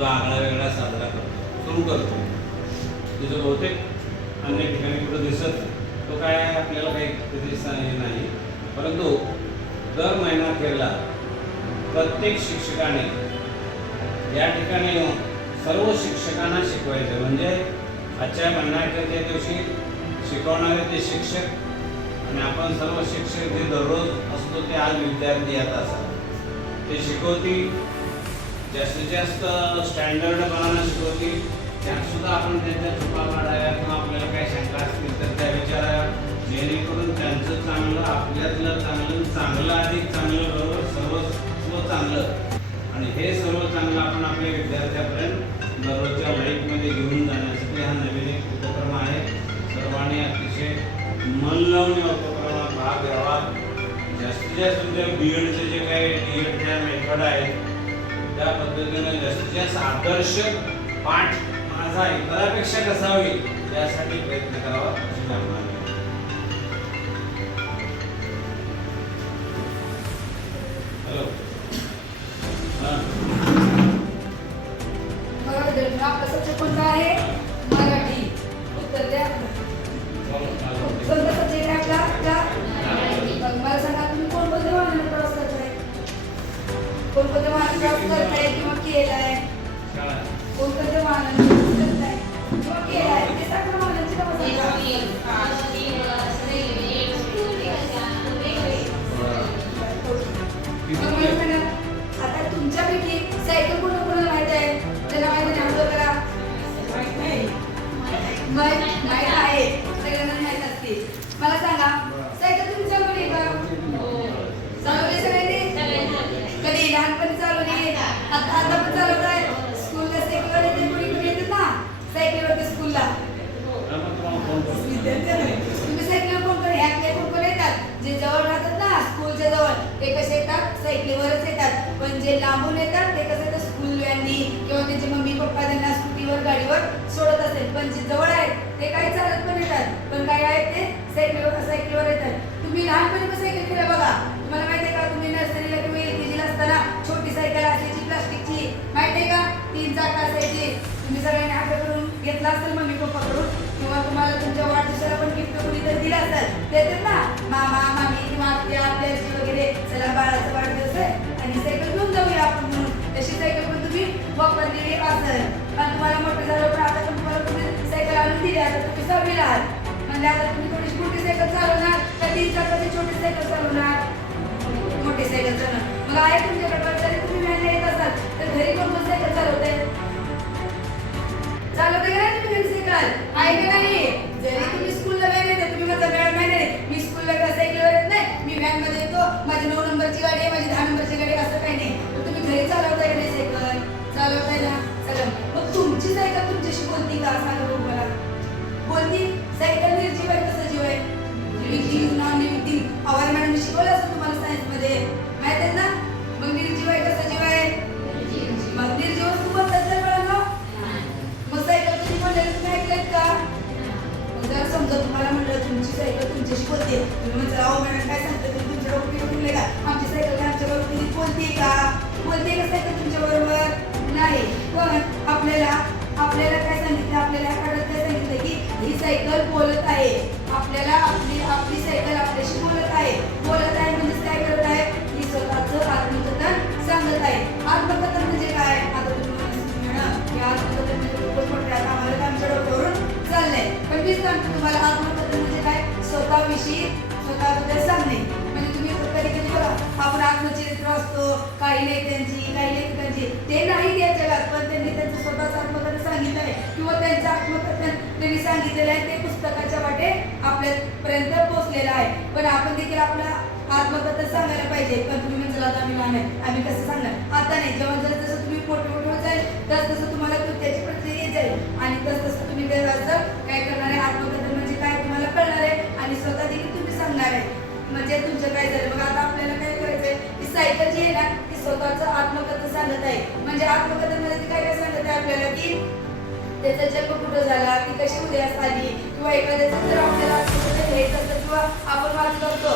जो आगळा वेगळा साजरा करतो, सुरू करतो. तिचं बहुतेक अन्य ठिकाणी कुठं दिसत तो काय आपल्याला काही हे नाही. परंतु दर महिनाअखेरला प्रत्येक शिक्षकाने या ठिकाणी सर्व शिक्षकांना शिकवायचं. म्हणजे आजच्या महिनाअखेरच्या दिवशी शिकवणारे ते शिक्षक आणि आपण सर्व शिक्षक जे दररोज असतो ते आज विद्यार्थी येत असतात. ते शिकवतील, जास्तीत जास्त स्टँडर्डपणानं शिकवतील. त्यातसुद्धा आपण त्यांच्या चुका काढाव्या किंवा आपल्याला काही शंका असतील तर त्या विचाराव्या, जेणेकरून त्यांचं चांगलं, आपल्यातलं चांगलं, चांगलं अधिक चांगलं, बरोबर सर्व चांगलं आणि हे सर्व चांगलं आपण आपल्या विद्यार्थ्यापर्यंत दररोजच्या लाईफमध्ये घेऊन जाण्यासाठी हा नवीन एक उपक्रम आहे. सर्वांनी अतिशय मन लावून या उपक्रमात भाग घ्यावा. जास्तीत जास्त तुमच्या BEdचे जे काही DEdच्या मेथड आहेत त्या पद्धतीने जास्तीत जास्त आदर्श पाठ माझा इतरांपेक्षा कसा होईल यासाठी प्रयत्न करावा अशी भावना आहे. हॅलो, आपला सब्जेक्ट कोणता आहे? मराठी. उत्तर द्या. कोणता सब्जेक्ट आहे आपला? मला सांगा तुम्ही कोणकोणत्या वाहनाने प्रवास करताय? कोणकोणत्या वाहनाने प्रवास करताय किंवा केलाय? कोणकोणत्या वाहनाने प्रवास करताय किंवा केलाय ते सांगा. वाहनाची नावं सांगा. आता तुमच्यापैकी सायकल कोणा कोणाला माहित आहे? ज्यांना माहिती नाही हात करा. माहित आहे, सगळ्यांना माहित असते. मला सांगा सायकल तुम्ही चालवली का? चालवली सगळ्यांनी? कधी लहानपणी चालवली? आता पण चालवताय? स्कूलला सायकलवर येते, कोणी येतात ना सायकलवरती स्कूलला? तुम्ही सायकलवर कोण कोण ह्यातले कोण कोण येतात? जे जवळ राहतात ना स्कूलच्या जवळ ते कसे येतात? सायकलीवरच येतात. पण जे लांबून येतात ते कसं येतात? स्कूल व्हॅननी किंवा त्यांचे मम्मी पप्पा त्यांना स्कूटीवर गाडीवर सोडत असेल. पण जे जवळ आहेत ते काही चालत पण येतात, पण काही आहेत ते सायकलीवर येतात. तुम्ही लहानपणी पण सायकल केलं बघा. तुम्हाला माहिती आहे का? तुम्ही नर्सरीला किंवा LKGला असताना छोटी सायकल असायची प्लास्टिकची, माहिती आहे का? 3 चाक असायची. तुम्ही सगळ्यांनी हात करून घेतला असेल मम्मी पप्पाकडून किंवा तुम्हाला तुमच्या वाढदिवसाला पण गिफ्ट कोणी तर दिलं असेल. देतात ना मामा मामी किंवा आत्या आजी वगैरे, चला बाळाचा वाढदिवस आहे आणि सायकल घेऊन जाऊया आपण म्हणून. तशी सायकल पण तुम्ही वापरलेली असेल. पण तुम्हाला मोठं झालं पण आता तुम्हाला तुम्ही सायकल आणून दिली. आता तुम्ही 6वीला आहात म्हणजे आता तुम्ही थोडीशी मोठी सायकल चालवणार का 3 चाकाची छोटी सायकल चालवणार? मोठी सायकल चालवणार. मग आहे तुमच्याकडे जरी तुम्ही व्हॅनला येत असाल तर घरी कोण कोण सायकल चालवते? चालवते का नाही तुम्ही घरी सायकल? आहे का नाही? जरी तुम्ही स्कूलला व्हॅन येते, तुम्ही माझा मॅडम नाही, मी स्कूलला सायकलवर येत नाही, मी व्हॅनमध्ये येतो, माझी 9 नंबरची गाडी आहे, माझी 10 नंबरची गाडी, असं काही नाही. तर तुम्ही घरी चालवताय का नाही सायकल? चालवताय ना सगळं. मग तुमची सायकल तुमच्याशी बोलती का? सांगा बघू मला. बोलती? सायकल निर्जीव आहे का सजीव आहे? निर्जीव ना निर्जीव. पवार मॅडम शिकवलं असं तुम्हाला सायन्समध्ये, माहित आहे ना? मग निर्जीव आहे का सजीव आहे? मग निर्जीव वस्तू बोलतात तर कळलं? मग सायकल कधी बोललेलं तुम्ही ऐकलेत का? मग जर समजा तुम्हाला म्हटलं तुमची सायकल तुमच्याशी बोलते, तुम्ही म्हणता अहो मॅडम काय सांगते, तुम्ही तुमच्या डोक्यात बोलले का? आमची सायकल काय आमच्या बरोबर बोलते का? बोलते का सायकल तुमच्या बरोबर? नाही. पण आपल्याला काय सांगितलं? आपल्याला काढत काय सांगितलं की ही सायकल बोलत आहे. आपल्याला आपली सायकल आपल्याशी बोलत आहे. बोलत आहे म्हणजे काय करत आहे? ही स्वतःचं आत्मकथन सांगत आहे. आत्मकथन म्हणजे काय? आता तुम्ही म्हणा की आत्मकथन म्हणजे खूपच मोठे आहे, आम्हाला आमच्या डोक्यावरून चाललंय. पण मी सांगते तुम्हाला आत्मकथन म्हणजे काय? स्वतःविषयी स्वतःबद्दल सांगणे. म्हणजे तुम्ही कधी कधी बघा आपण आत्मचरित्र असतो, काही नेत्यांची काही लेखकांची, ते नाही त्या जगात पण त्यांनी त्यांचं स्वतःचं आत्मकथन सांगितलं आहे किंवा त्यांचं आत्मकथन त्यांनी सांगितलेलं आहे ते पुस्तकाच्या वाटे आपल्यापर्यंत पोहोचलेलं आहे. पण आपण देखील आपलं आत्मकथन सांगायला पाहिजे. पण तुम्ही म्हणजे आता आम्ही लहान आहे, आम्ही कसं सांगणार? आता नाही. जेव्हा जसं तुम्ही मोठे होत जाईल तसं तुम्हाला त्याची प्रक्रिया येत जाईल आणि तसं तुम्ही त्याचं काय करणार आहे? आत्मकथन म्हणजे काय तुम्हाला कळणार आहे आणि स्वतः देखील तुम्ही सांगणार आहे. म्हणजे तुमचं काय झालं? मग आता आपल्याला काय करायचंय? ती सायकल जी आहे ना ती स्वतःचं आत्मकथन सांगत आहे. म्हणजे आत्मकथन मध्ये ती काय सांगत आहे आपल्याला की त्याचा जन्म कुठं झाला, ती कशी उदयास आली किंवा एखाद्याचं जर आपल्याला आत्मकथन लिहायचं असतं किंवा आपण वाचलं असतो